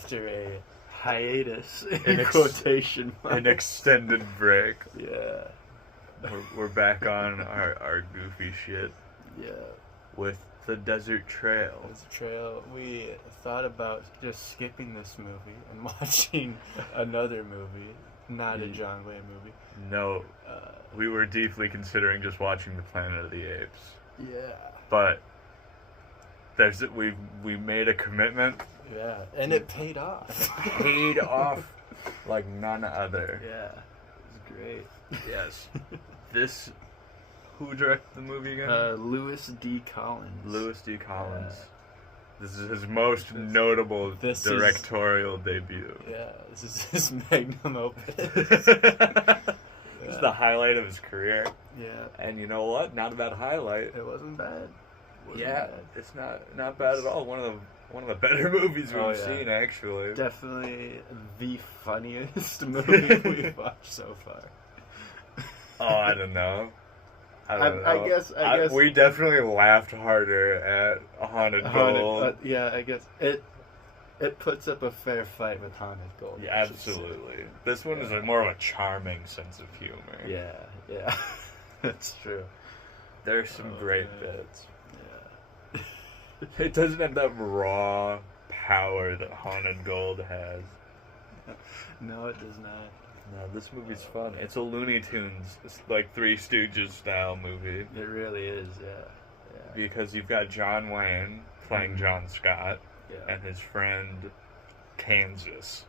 after a hiatus, An quotation marks. An extended break. Yeah. We're back on our goofy shit Yeah. with the Desert Trail. This trail, we thought about just skipping this movie and watching another movie, not a John Wayne movie. No, we were deeply considering just watching the Planet of the Apes. Yeah. But we made a commitment. Yeah, and it paid off. Paid off like none other. Yeah, it was great. Yes. Who directed the movie again? Louis D. Collins. Louis D. Collins. This is his most notable directorial debut. Yeah, this is his magnum opus. It's the highlight of his career. Yeah. And you know what? Not a bad highlight. It wasn't bad. It's not bad at all. One of the better movies we've seen, actually. Definitely the funniest movie we've watched so far. Oh, I don't know. I guess we definitely laughed harder at Haunted Gold. I guess it puts up a fair fight with Haunted Gold. Yeah, absolutely. This one is more of a charming sense of humor. Yeah, that's true. There's some great bits. Yeah. It doesn't have that raw power that Haunted Gold has. No, it does not. No, this movie's fun. It's a Looney Tunes, like Three Stooges style movie. It really is, yeah. Because you've got John Wayne playing John Scott and his friend Kansas.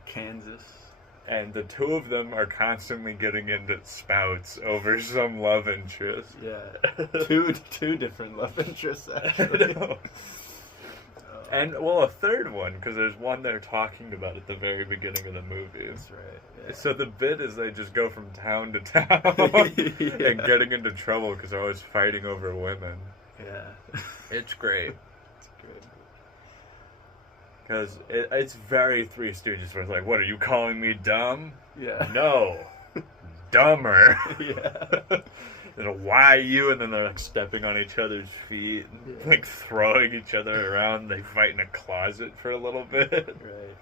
And the two of them are constantly getting into spouts over some love interest. Yeah. Two different love interests, actually. And, well, a third one, because there's one they're talking about at the very beginning of the movie. That's right. Yeah. So the bit is they just go from town to town and getting into trouble because they're always fighting over women. Yeah. It's great. It's good. Because it's very Three Stooges where it's like, what, are you calling me dumb? Yeah. No. Dumber. Yeah. And why you? And then they're like stepping on each other's feet and like throwing each other around. They fight in a closet for a little bit. Right.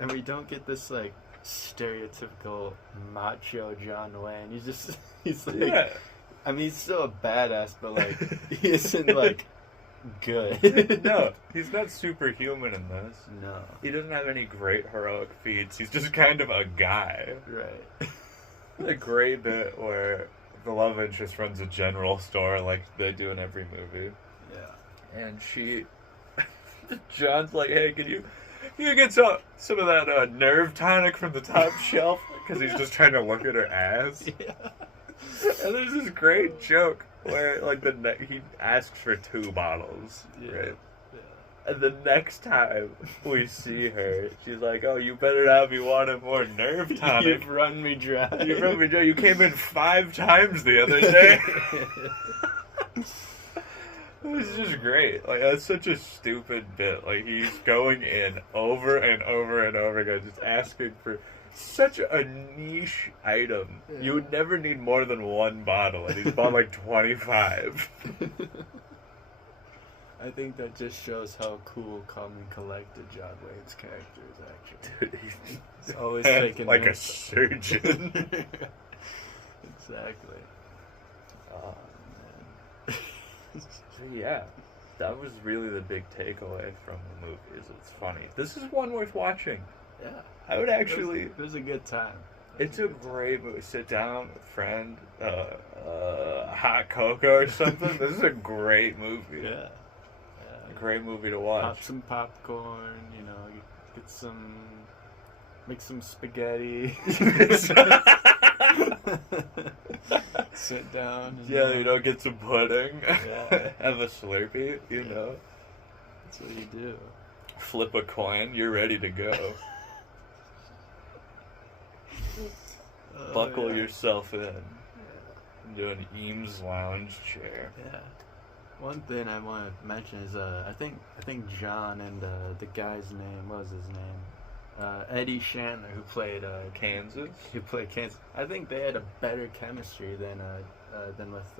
And we don't get this like stereotypical macho John Wayne. He's like, I mean, he's still a badass, but like, he isn't like good. No, he's not superhuman in this. No. He doesn't have any great heroic feats. He's just kind of a guy. Right. A great bit where the love interest runs a general store like they do in every movie. Yeah. And John's like, hey, can you get some of that nerve tonic from the top shelf? Because he's just trying to look at her ass. Yeah. And there's this great joke where like he asks for 2 bottles, right? And the next time we see her, she's like, oh, you better not be wanting more nerve tonic. You've run me dry. You came in 5 times the other day. It's just great. Like, that's such a stupid bit. Like, he's going in over and over and over again, just asking for such a niche item. Yeah. You would never need more than 1 bottle, and he's bought like 25. I think that just shows how cool, calm, and collected John Wayne's character is, actually. Dude, he's always taking like a surgeon. Exactly. Oh, man. Yeah, that was really the big takeaway from the movie, is it's funny. This is one worth watching. Yeah. I would actually... It was a good time. It's a great movie. Sit down with a friend, hot cocoa or something. This is a great movie. Yeah. A great movie to watch. Pop some popcorn, make some spaghetti. Sit down. And, get some pudding. Yeah. Have a Slurpee, know. That's what you do. Flip a coin, you're ready to go. Buckle yourself in. Do an Eames lounge chair. Yeah. One thing I want to mention is I think John and the guy's name, what was his name? Eddie Shandler, who played Kansas. I think they had a better chemistry than with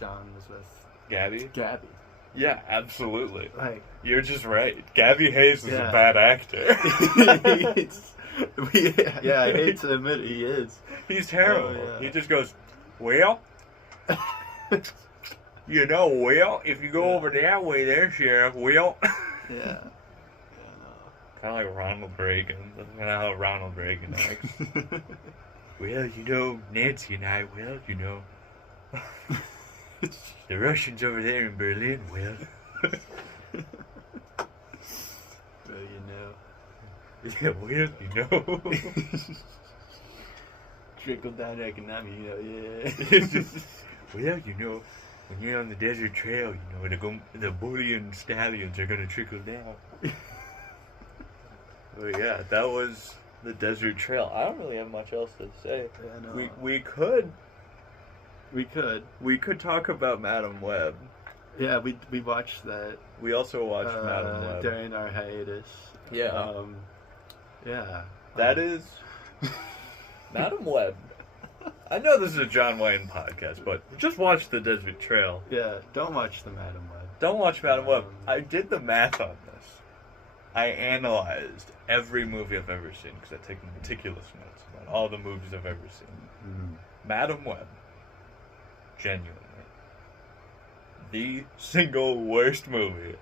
John was with Gabby. Yeah, absolutely. Like, you're just right. Gabby Hayes is a bad actor. Yeah, I hate to admit it, he is. He's terrible. Oh, yeah. He just goes, well, well, if you go over that way there, Sheriff, well. Yeah. Kind of like Ronald Reagan. That's kind of how Ronald Reagan acts. Well, Nancy and I, the Russians over there in Berlin, Yeah, Trickle down economics, Well, when you're on the desert trail, the Bolivian stallions are gonna trickle down. But yeah, that was the desert trail. I don't really have much else to say. Yeah, no. We could talk about Madam Web. Yeah, we watched that. We also watched Madam Web during our hiatus. Yeah. Yeah. That is Madam Web. I know this is a John Wayne podcast, but just watch the Desert Trail. Yeah, don't watch the Madam Web. Don't watch Madam Web. I did the math on this. I analyzed every movie I've ever seen because I take meticulous notes about all the movies I've ever seen. Mm-hmm. Madam Web, genuinely, the single worst movie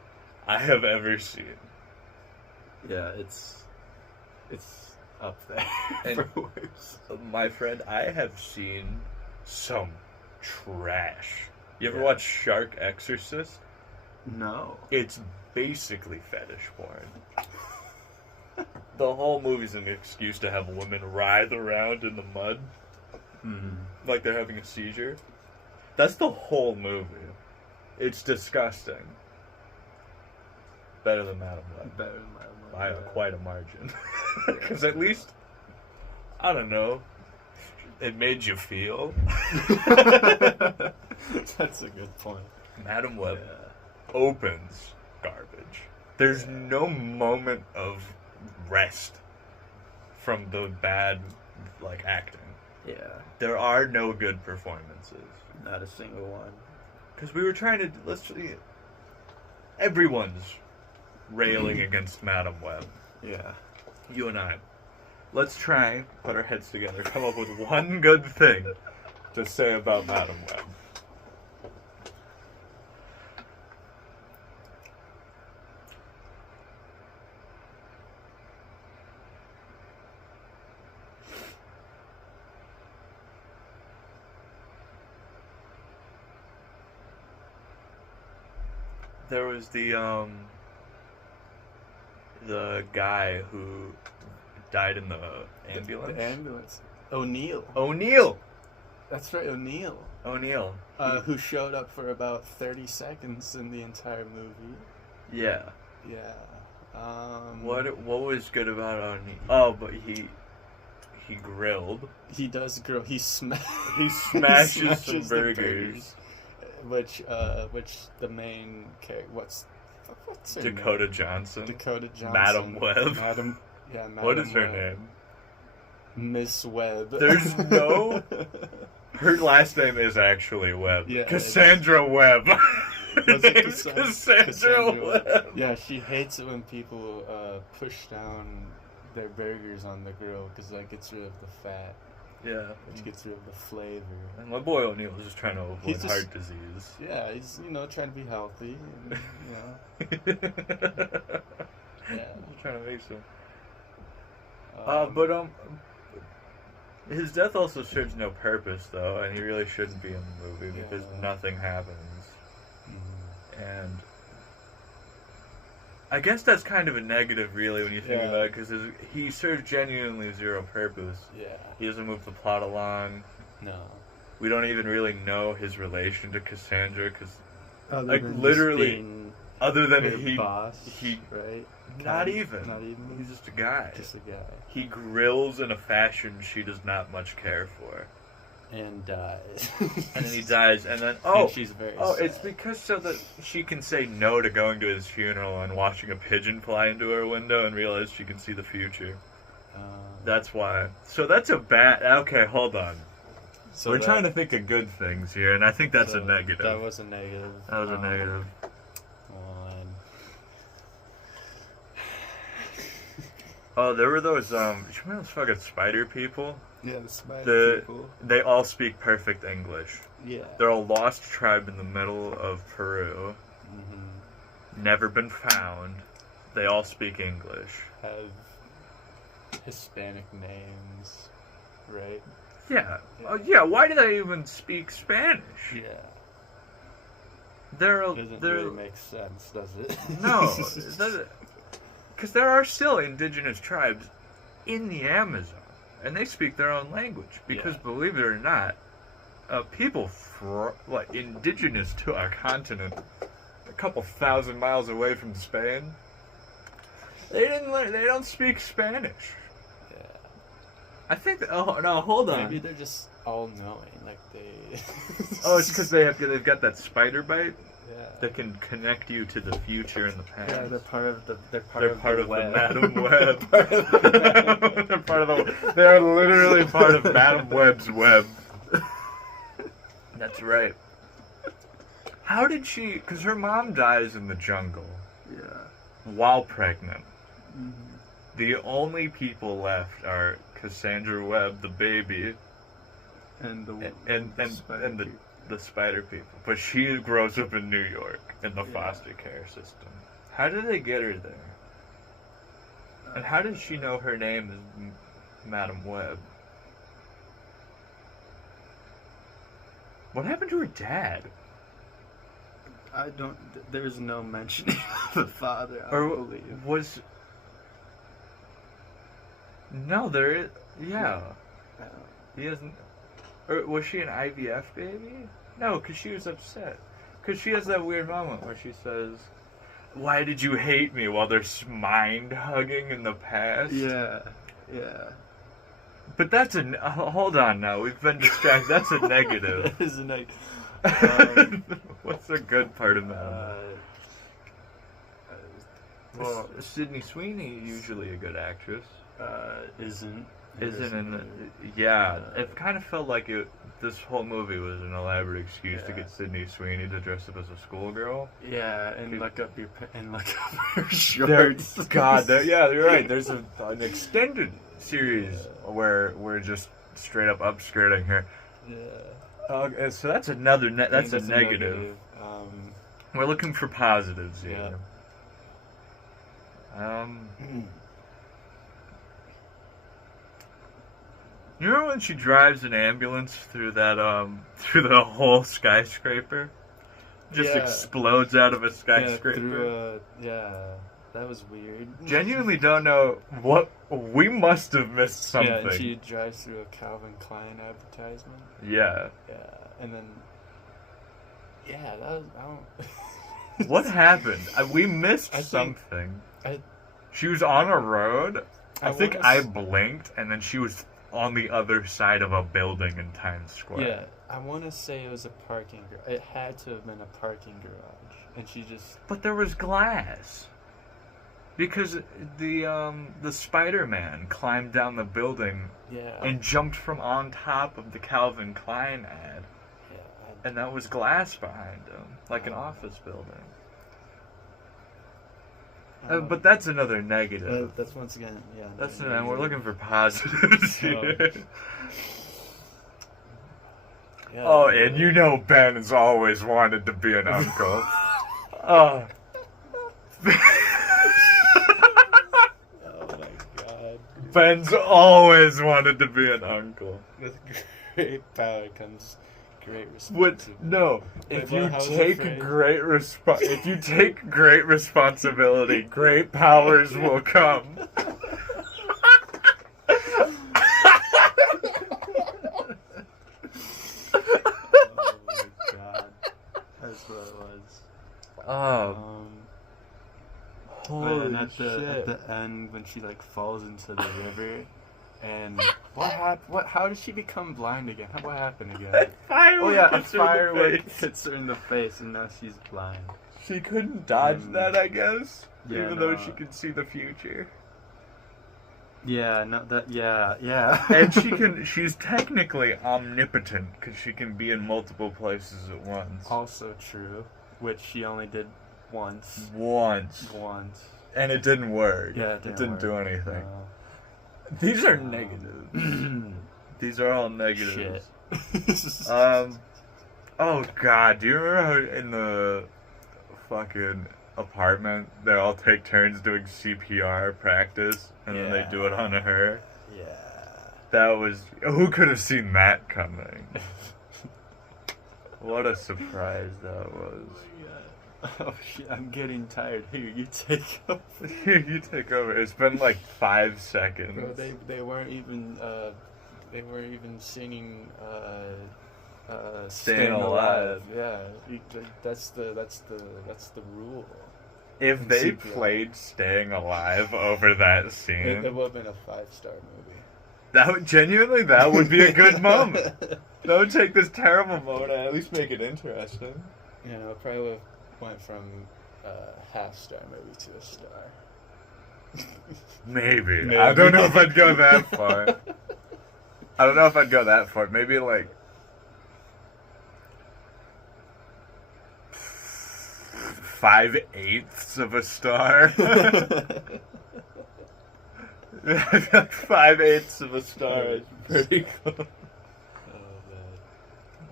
I have ever seen. Yeah, it's up there And for worse. My friend, I have seen some trash. You ever watch Shark Exorcist? No. It's basically fetish porn. The whole movie's an excuse to have women writhe around in the mud. Like they're having a seizure. That's the whole movie. It's disgusting. Better than Madam Web. Better than Madam Web. By quite a margin. Because at least, I don't know, it made you feel. That's a good point. Madam Web opens garbage. There's no moment of rest from the bad, acting. Yeah. There are no good performances. Not a single one. Because we were trying to, everyone's railing against Madam Web. Yeah. You and I. Let's try, put our heads together, come up with one good thing to say about Madam Web. There was the guy who died in the ambulance. The ambulance. O'Neill. O'Neill! That's right, O'Neill. O'Neill. Who showed up for about 30 seconds in the entire movie. Yeah. Yeah. What was good about O'Neill? Oh, but he grilled. He does grill. He smashes some burgers. Which the main character, what's her Dakota name? Johnson. Dakota Johnson. Madam Web. Madam What is her Web. name? Miss Webb. There's no... Her last name is actually Webb. Yeah, Cassandra Webb. Was it Cassandra Webb. Yeah, she hates it when people push down their burgers on the grill because that gets rid of the fat. Yeah. Which gets rid of the flavor. And my boy O'Neill is just trying to avoid heart disease. Yeah, he's, trying to be healthy. And, yeah. He's trying to make some... But his death also serves no purpose, though, and he really shouldn't be in the movie because nothing happens. And I guess that's kind of a negative, really, when you think about it, because he serves genuinely zero purpose. Yeah. He doesn't move the plot along. No. We don't even really know his relation to Cassandra, because, literally, other than boss, he, right? Not even. He's just a guy. He grills in a fashion she does not much care for. And dies. And then he dies, and then and she's very sad. It's because so that she can say no to going to his funeral and watching a pigeon fly into her window and realize she can see the future. That's why. So that's a bad... Okay, hold on. So we're trying to think of good things here, and I think that's a negative. That was a negative. That was a negative. Oh, there were those, you remember those fucking spider people? Yeah, the spider people. They all speak perfect English. Yeah. They're a lost tribe in the middle of Peru. Mm-hmm. Never been found. They all speak English. Have Hispanic names, right? Yeah. Oh, yeah, why do they even speak Spanish? Yeah. Doesn't really make sense, does it? No. Because there are still indigenous tribes in the Amazon. And they speak their own language. Because, believe it or not, people indigenous to our continent, a couple thousand miles away from Spain, they don't speak Spanish. Yeah. I think. Oh no! Hold on. Maybe they're just all knowing, like they. Oh, it's because they've got that spider bite. Yeah. That can connect you to the future and the past. Yeah, they're part of the. They're part of web. the Madam Web. They're part of the. They are literally part of Madam Web's web. That's right. How did she? Because her mom dies in the jungle. Yeah. While pregnant. Mm-hmm. The only people left are Cassandra Webb, the baby, and the spider people. But she grows up in New York in the foster care system. How did they get her there? And how did she know her name is Madam Webb? What happened to her dad? I don't. There's no mentioning of the father. I believe. Was. No, there is. Yeah. He hasn't. Or was she an IVF baby? No, because she was upset. Because she has that weird moment where she says, "Why did you hate me?" while they're mind hugging in the past. Yeah. Yeah. But that's hold on now. We've been distracted. That's a negative. That is a negative. What's a good part of that? Well, Sydney Sweeney, usually a good actress, isn't in the, yeah. It kind of felt like this whole movie was an elaborate excuse to get Sydney Sweeney to dress up as a schoolgirl. Yeah, and look up her shorts. God, yeah, you're right. There's an extended series where we're just straight up upskirting her. Yeah. So that's another. That's a negative. We're looking for positives here. You remember when she drives an ambulance through that through the whole skyscraper? Just explodes out of a skyscraper. That was weird. Genuinely don't know what we must have missed something. Yeah, and she drives through a Calvin Klein advertisement. Yeah. Yeah, and then that was, I don't. What happened? We missed something. She was on a road. I think I blinked, and then she was on the other side of a building in Times Square. Yeah, I want to say it was a parking garage. It had to have been a parking garage, and she just. But there was glass. Because the Spider-Man climbed down the building and jumped from on top of the Calvin Klein ad. Yeah, and that was glass behind him, like an office building. But that's another negative. That's once again, That's we're looking for positives here. Oh, and you know Ben has always wanted to be an uncle. Oh. Oh my God. Ben's always wanted to be an uncle. With great power comes great responsibility. If you take great responsibility, great powers will come. Oh my God. That's what it was. Holy at the end, when she falls into the river, and what happened? How did she become blind again? What happened again? A firework hits her in the face, and now she's blind. She couldn't dodge that, I guess, even though she could see the future. Yeah, no, yeah. And she's technically omnipotent because she can be in multiple places at once. Also true, which she only did once. And it didn't work. Yeah, it didn't do anything. No. These are negatives. These are all negatives. Shit. Oh god, do you remember how in the fucking apartment they all take turns doing CPR practice and then they do it on her? Yeah. That was... Who could have seen that coming? What a surprise that was. Oh shit, I'm getting tired. Here, you take over. Here, you take over. It's been like 5 seconds. Bro, they weren't even singing Staying Alive. Yeah, that's the rule. If they CPR. played Staying Alive over that scene, It would have been a 5-star movie. that would be a good moment. That would take this terrible moment and at least make it interesting. You know, it probably would have went from a half-star movie to a star. Maybe. I don't know if I'd go that far. I don't know if I'd go that far. Maybe like 5/8 of a star. 5/8 of a star is pretty cool. Oh man.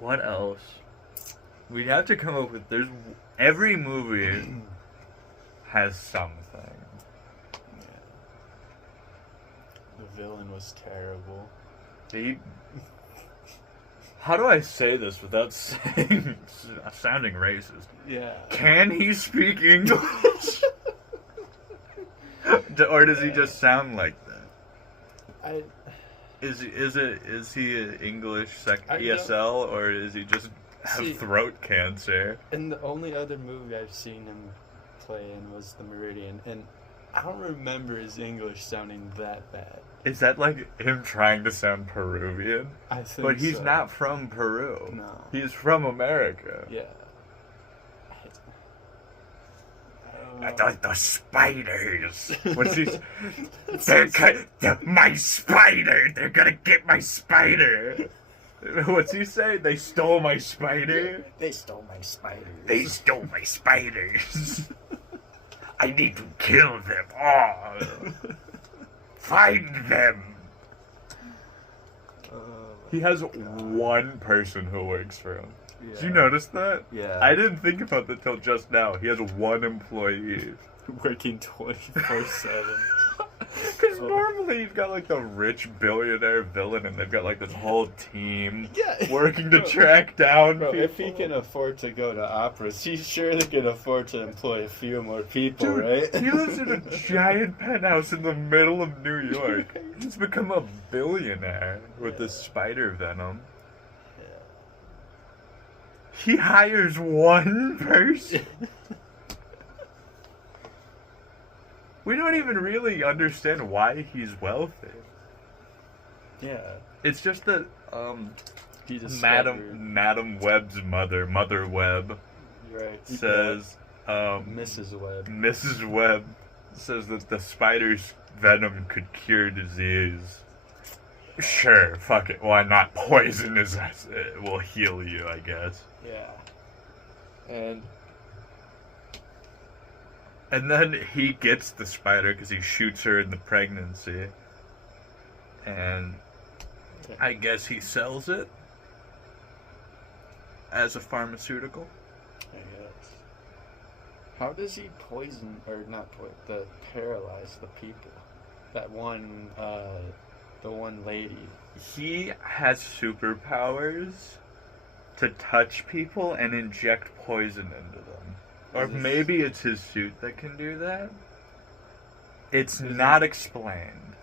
What else? We'd have to come up with. Every movie has something. Yeah. The villain was terrible. How do I say this without sounding racist? Yeah. Can he speak English? Or does he just sound like that? Is he an English ESL or is he just have throat cancer? And the only other movie I've seen him play in was The Meridian, and I don't remember his English sounding that bad. Is that like him trying to sound Peruvian? I think But he's so. not from Peru. No. He's from America. Yeah. The spiders. What's he? My spider. They're gonna get my spider. What's he say? They stole my spider. They stole my spider. They stole my spiders. I need to kill them all. Find them. He has one person who works for him. Yeah. Did you notice that? Yeah. I didn't think about that till just now. He has one employee. Working 24/7. Because normally you've got like the rich billionaire villain and they've got like this whole team working to track down people. If he can afford to go to operas, he surely can afford to employ a few more people, Dude, right? He lives in a giant penthouse in the middle of New York. He's become a billionaire with this spider venom. He hires one person. We don't even really understand why he's wealthy. Yeah. It's just that He just Madam Webb's Mother Webb, right. says Mrs. Webb. Mrs. Webb says that the spider's venom could cure disease. Sure, fuck it. Why not? Poison will heal you, I guess. Yeah. And then he gets the spider because he shoots her in the pregnancy. And I guess he sells it as a pharmaceutical. I guess. How does he poison, or not poison, paralyze the people? That one, the one lady. He has superpowers to touch people and inject poison into them. Or maybe it's his suit that can do that. It's not explained.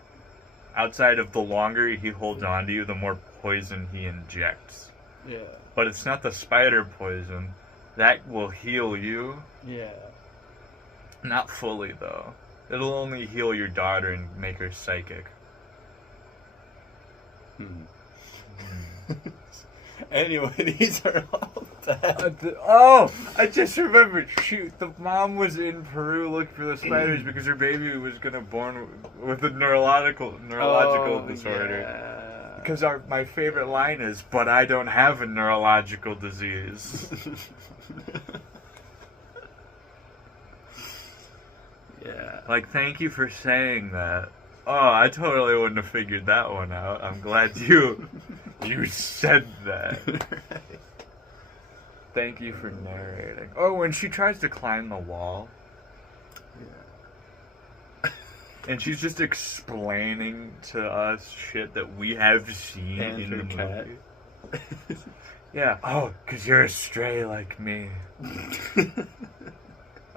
Outside of the longer he holds on to you, the more poison he injects. Yeah. But it's not the spider poison. That will heal you. Yeah. Not fully, though. It'll only heal your daughter and make her psychic. Anyway, these are all bad. I just remembered. Shoot, the mom was in Peru looking for the spiders because her baby was gonna born with a neurological disorder. Yeah. Because my favorite line is, "But I don't have a neurological disease." Yeah. Like, thank you for saying that. Oh, I totally wouldn't have figured that one out. I'm glad you said that. Thank you for narrating. Oh, when she tries to climb the wall. Yeah. And she's just explaining to us shit that we have seen And in her the cat. movie. Yeah. Oh, 'cause you're a stray like me.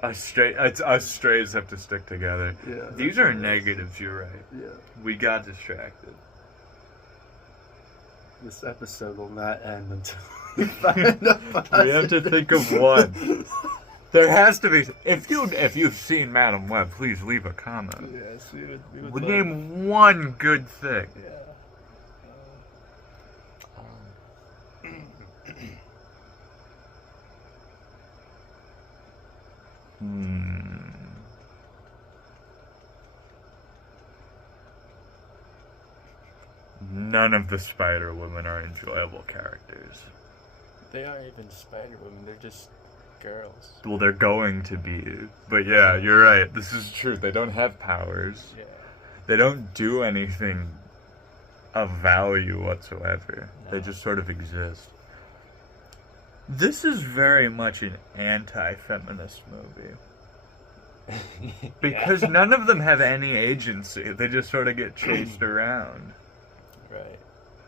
Us strays have to stick together. Yeah. These are negatives, you're right. Yeah. We got distracted. This episode will not end until we find a We have to think of one. There has to be. If you've seen Madam Web, please leave a comment. Yes, we would Name one good thing. Yeah. None of the Spider Women are enjoyable characters. They aren't even Spider Women. They're just girls. Well, they're going to be. But yeah, you're right. This is true. They don't have powers. Yeah. They don't do anything of value whatsoever. No. They just sort of exist. This is very much an anti-feminist movie. Because none of them have any agency. They just sort of get chased around. Right.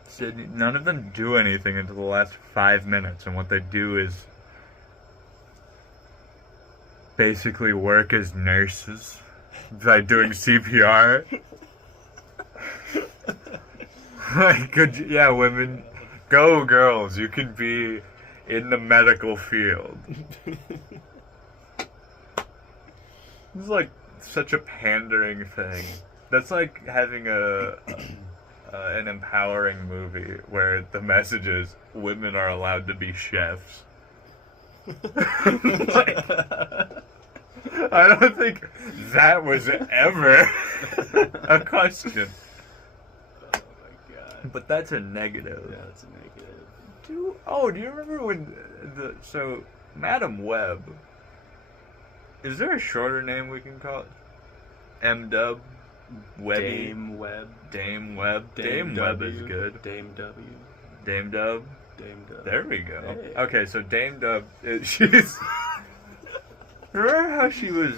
So none of them do anything until the last 5 minutes, and what they do is basically work as nurses by doing CPR. Like, yeah, women, go girls, you can be in the medical field. It's like such a pandering thing. That's like having an empowering movie where the message is women are allowed to be chefs. Like, I don't think that was ever a question. Oh my god. But that's a negative. Yeah, that's a negative. Do you remember when so Madam Web, is there a shorter name we can call it? M-Dub? Webby? Dame Web. Dame Web. Dame Web is good. Dame W. Dame Dub. Dame Dub. There we go. Hey. Okay, so Dame Dub, she's... Remember how she was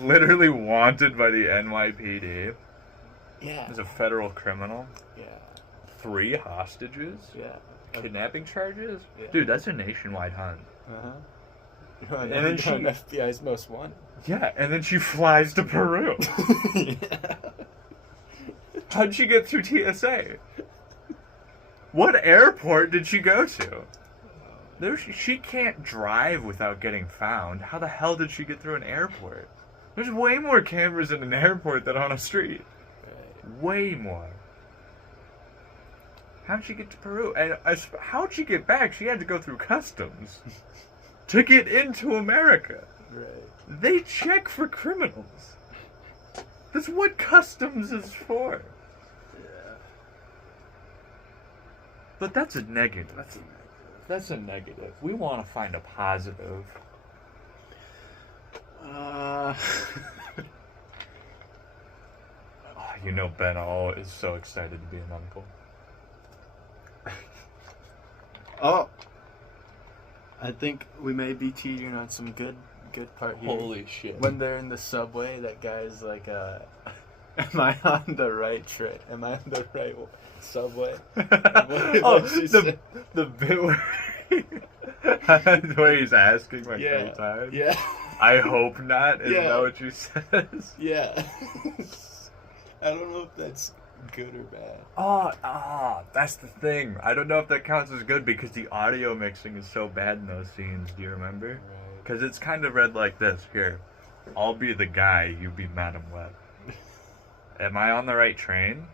literally wanted by the NYPD Yeah. as a federal criminal? Yeah. 3 hostages? Yeah. Kidnapping charges? Yeah. Dude, that's a nationwide hunt. Uh-huh. And then she... FBI's most wanted. Yeah, and then she flies to Peru. Yeah. How'd she get through TSA? What airport did she go to? She can't drive without getting found. How the hell did she get through an airport? There's way more cameras in an airport than on a street. Right. Way more. How'd she get to Peru? And how'd she get back? She had to go through customs to get into America. Right. They check for criminals. That's what customs is for. Yeah. But that's a negative. That's a negative. We want to find a positive. You know Ben All is so excited to be an uncle. Oh. I think we may be teetering on some good part here. Holy shit. When they're in the subway, that guy's like, am I on the right train? Am I on the right subway? The bit where he's asking like 3 times? Yeah. I hope not. Isn't Yeah. that what you says? Yeah. I don't know if that's good or bad. That's the thing. I don't know if that counts as good because the audio mixing is so bad in those scenes. Do you remember? Right. Because it's kind of read like this. Here, I'll be the guy, you be Madam Web. Am I on the right train?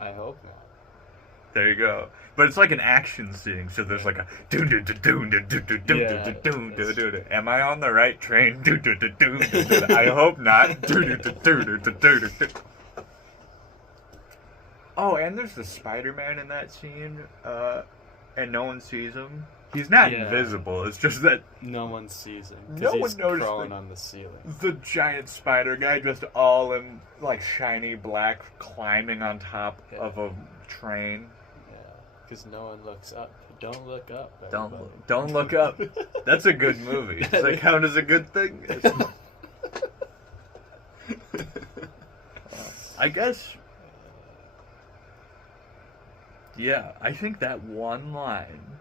I hope not. There you go. But it's like an action scene, so there's like a doon doon doon doon doon doon doon doon doon doon. Am I on the right train? Doon doon doon doon doon. I hope not. Doon doon doon doon doon doon. Oh, and there's the Spider-Man in that scene, and no one sees him. He's not Yeah. invisible. It's just that No one sees him. 'Cause No he's one knows crawling the- on the ceiling. the giant spider guy dressed all in like shiny black climbing on top Yeah. of a train. Yeah, because no one looks up. Don't look up. Don't everybody. don't look up. That's a good movie. Does that count as a good thing? I guess. Yeah, I think that one line,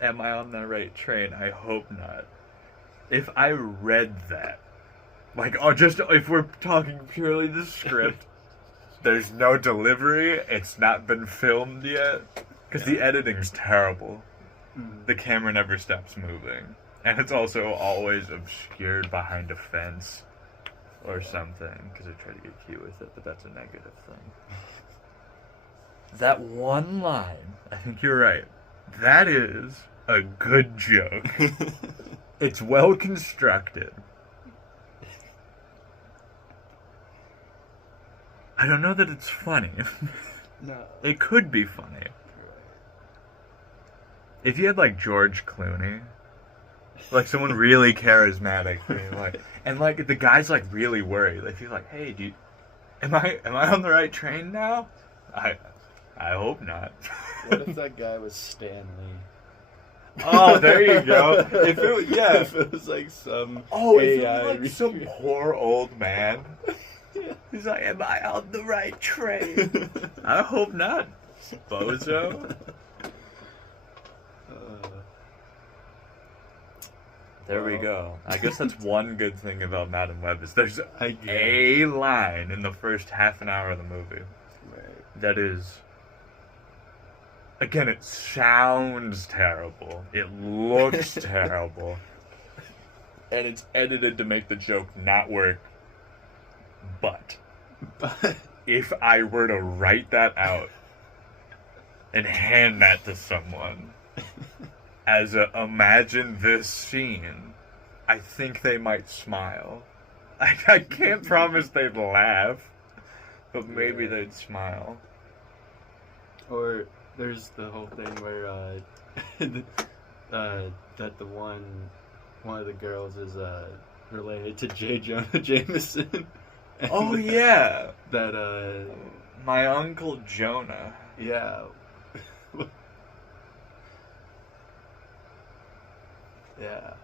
"Am I on the right train? I hope not." If I read that, like, oh, just if we're talking purely the script, there's no delivery, it's not been filmed yet, because the editing's terrible. The camera never stops moving, and it's also always obscured behind a fence or something, because I try to get cute with it, but that's a negative thing. That one line, I think you're right. That is a good joke. It's well constructed. I don't know that it's funny. No. It could be funny. If you had like George Clooney, like someone really charismatic, being like, and like the guy's like really worried. Like he's like, "Hey, am I on the right train now? I hope not." What if that guy was Stan Lee? Oh, there you go. If it was like some if it AI was like some poor old man. Yeah. He's like, "Am I on the right train?" I hope not, bozo. There we go. I guess that's one good thing about Madam Web is there's a line in the first half an hour of the movie that is, again, it sounds terrible. It looks terrible. And it's edited to make the joke not work. But if I were to write that out and hand that to someone as a imagine this scene, I think they might smile. I can't promise they'd laugh, but maybe they'd smile. Or there's the whole thing where that the one of the girls is related to J. Jonah Jameson. Oh yeah, that my Uncle Jonah. Yeah. Yeah.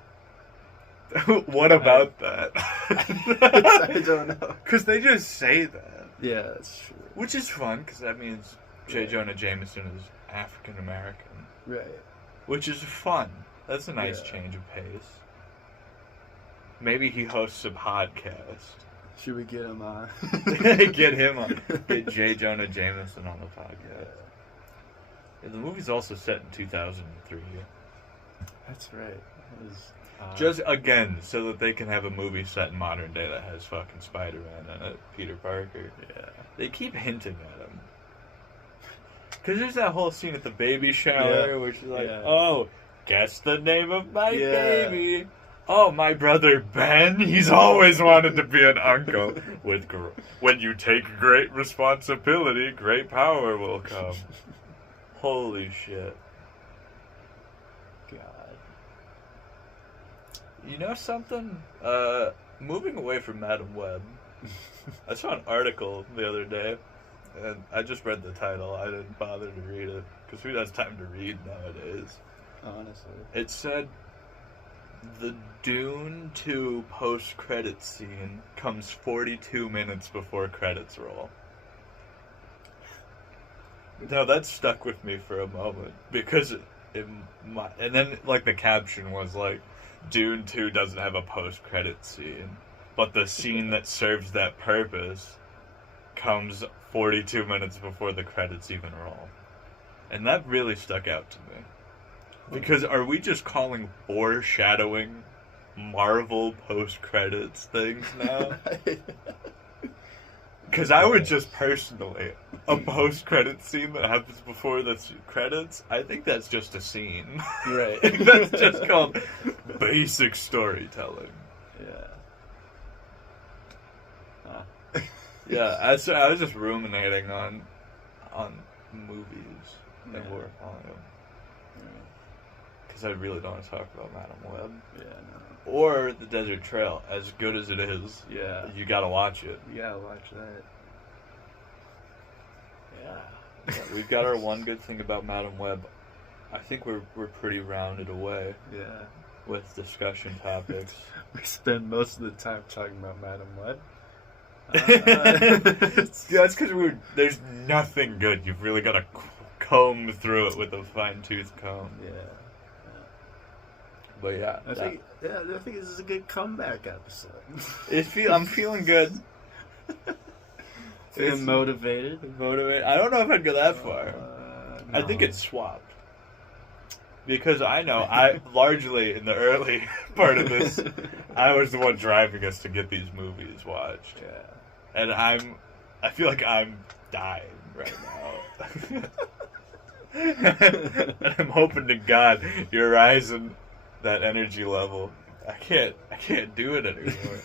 What about that? I don't know. Because they just say that. Yeah, that's true. Which is fun, because that means J. Jonah Jameson is African American. Right. Which is fun. That's a nice Yeah. change of pace. Maybe he hosts a podcast. Should we get him on? Get him on. Get J. Jonah Jameson on the podcast. And the movie's also set in 2003. That's right. That was, Just, again, so that they can have a movie set in modern day that has fucking Spider-Man in it. Peter Parker. Yeah. They keep hinting at him. Because there's that whole scene at the baby shower where she's like, "Oh, guess the name of my baby. Oh, my brother Ben, he's always wanted to be an uncle. When you take great responsibility, great power will come." Holy shit. God. You know something? Moving away from Madam Web, I saw an article the other day, and I just read the title. I didn't bother to read it, because who has time to read nowadays? Honestly. It said, the Dune 2 post-credit scene comes 42 minutes before credits roll. Now, that stuck with me for a moment, because and then, like, the caption was, like, Dune 2 doesn't have a post-credit scene, but the scene that serves that purpose comes 42 minutes before the credits even roll. And that really stuck out to me. Because are we just calling foreshadowing Marvel post-credits things now? Because I would just personally, a post-credit scene that happens before the credits, I think that's just a scene. Right. That's just called basic storytelling. Yeah. Yeah, I was just ruminating on movies and what we're calling them. because I really don't want to talk about Madam Web. Yeah, no. Or The Desert Trail, as good as it is. Yeah. You gotta watch it. You gotta watch that. Yeah. We've got our one good thing about Madam Web. I think we're pretty rounded away. Yeah. With discussion topics. We spend most of the time talking about Madam Web. That's because there's nothing good. You've really got to comb through it with a fine-tooth comb. Yeah. But yeah, I think this is a good comeback episode. I'm feeling good. Feeling motivated. I don't know if I'd go that far. No. I think it's swapped. Because I know, largely in the early part of this, I was the one driving us to get these movies watched. Yeah. And I feel like I'm dying right now. And I'm hoping to God you're rising that energy level. I can't do it anymore.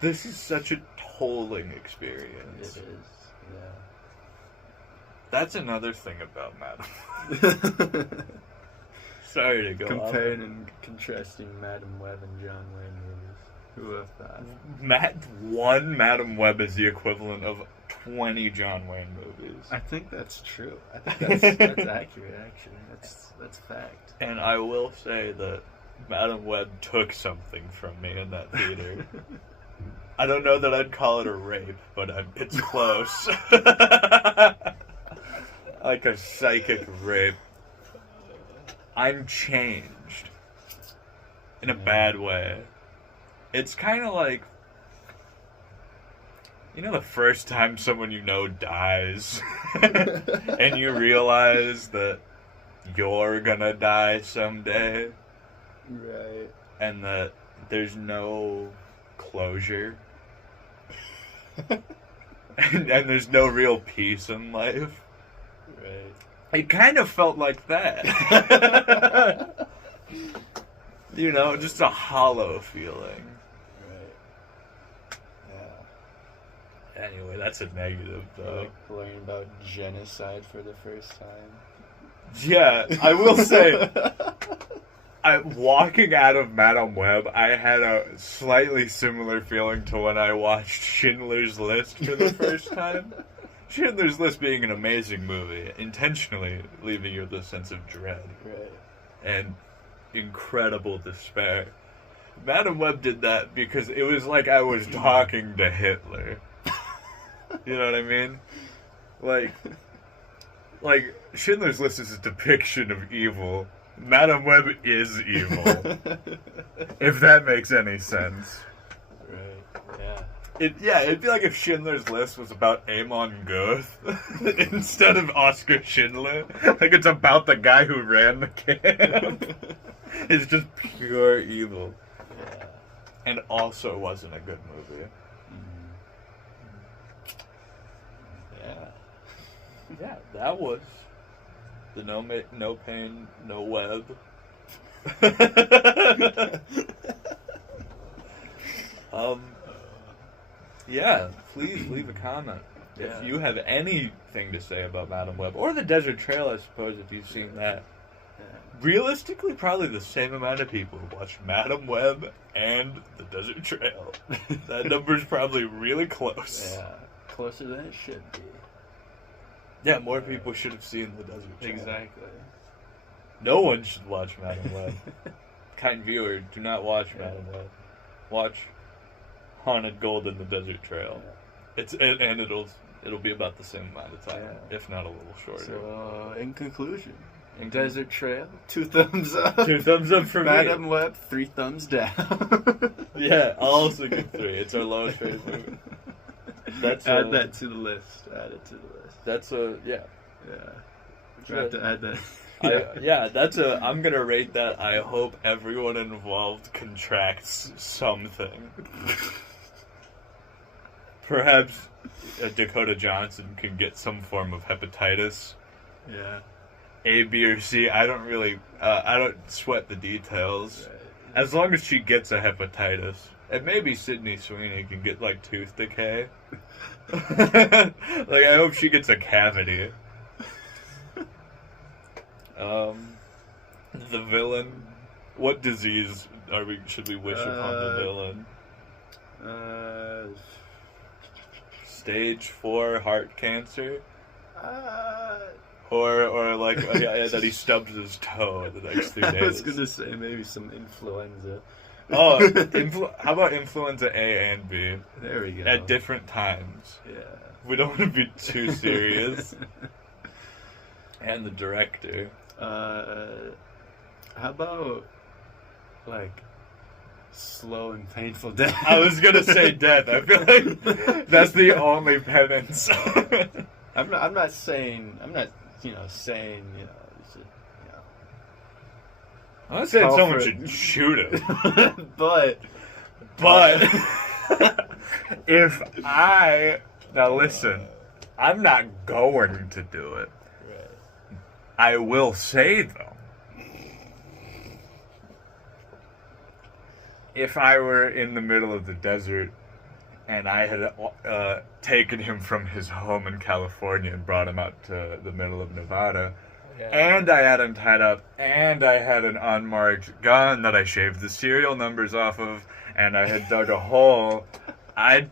This is such a tolling experience. It is, yeah. That's another thing about Madam. Sorry to go comparing and contrasting Madam Web and John Wayne movies. Who would have thought? One Madam Web is the equivalent of 20 John Wayne movies. I think that's true. I think that's accurate. Actually, that's fact. And I will say that Madam Web took something from me in that theater. I don't know that I'd call it a rape, but it's close. Like a psychic rape. I'm changed. In a bad way. It's kind of like, you know, the first time someone you know dies, and you realize that you're gonna die someday. Right. And that there's no closure. and there's no real peace in life. Right. It kind of felt like that. You know, just a hollow feeling. Right. Yeah. Anyway, that's a negative, though. Like learning about genocide for the first time. Yeah, I will say, walking out of Madam Web, I had a slightly similar feeling to when I watched Schindler's List for the first time. Schindler's List being an amazing movie, intentionally leaving you with a sense of dread. Right. And incredible despair. Madam Web did that because it was like I was talking to Hitler. You know what I mean? Like Schindler's List is a depiction of evil. Madam Web is evil. If that makes any sense. Right. Yeah. It'd be like if Schindler's List was about Amon Goeth instead of Oscar Schindler. Like it's about the guy who ran the camp. It's just pure evil. Yeah. And also wasn't a good movie. Yeah. Yeah, that was the No Pain, No Web. Yeah, please leave a comment if you have anything to say about Madam Web or the Desert Trail. I suppose if you've seen that. Yeah. Realistically, probably the same amount of people who watched Madam Web and the Desert Trail. That number's probably really close. Yeah. Closer than it should be. Yeah, more people should have seen the Desert Trail. Exactly. No one should watch Madam Web. Kind viewer, do not watch Madam Web. Watch Haunted Gold and the Desert Trail. Yeah. It'll be about the same amount of time, if not a little shorter. So, in conclusion, Desert Trail, 2 thumbs up. 2 thumbs up for Madam me. Web, 3 thumbs down. Yeah, I'll also give 3. It's our lowest rated movie. Add that to the list. Add it to the list. That's Yeah. We have to add that. I'm gonna rate that. I hope everyone involved contracts something. Perhaps Dakota Johnson can get some form of hepatitis. Yeah. A, B, or C. I don't sweat the details. Right. As long as she gets a hepatitis. And maybe Sydney Sweeney can get, like, tooth decay. Like, I hope she gets a cavity. The villain. What disease should we wish upon the villain? Stage 4 heart cancer? Or like that he stubs his toe the next 3 days. I was gonna say maybe some influenza. Oh, how about influenza A and B? There we go. At different times. Yeah. We don't want to be too serious. And the director. How about like slow and painful death? I was gonna say death. I feel like that's the only penance. I'm not saying saying you should, I'm not saying someone should shoot him. but if now listen, I'm not going to do it. Right. I will say though, if I were in the middle of the desert and I had taken him from his home in California and brought him out to the middle of Nevada, and I had him tied up, and I had an unmarked gun that I shaved the serial numbers off of, and I had dug a hole, I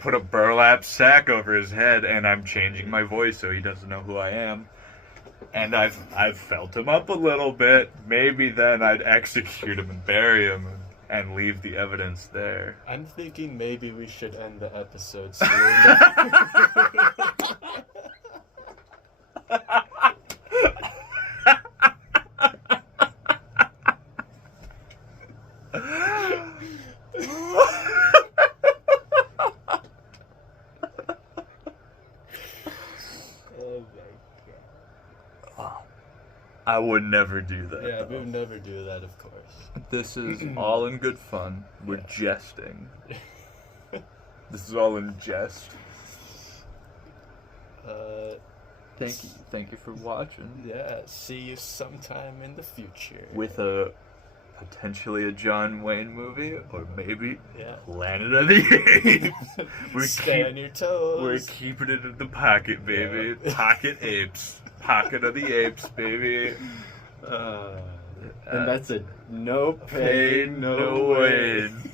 put a burlap sack over his head, and I'm changing my voice so he doesn't know who I am, and I've felt him up a little bit. Maybe then I'd execute him and bury him and leave the evidence there. I'm thinking maybe we should end the episode soon. I would never do that. Yeah, we would never do that, of course. This is all in good fun. We're jesting. This is all in jest. Thank you for watching. Yeah, see you sometime in the future. With potentially a John Wayne movie, or maybe Planet of the Apes. Stay on your toes. We're keeping it in the pocket, baby. Yeah. Pocket apes. Pocket of the apes, baby. And that's a no pain, no win.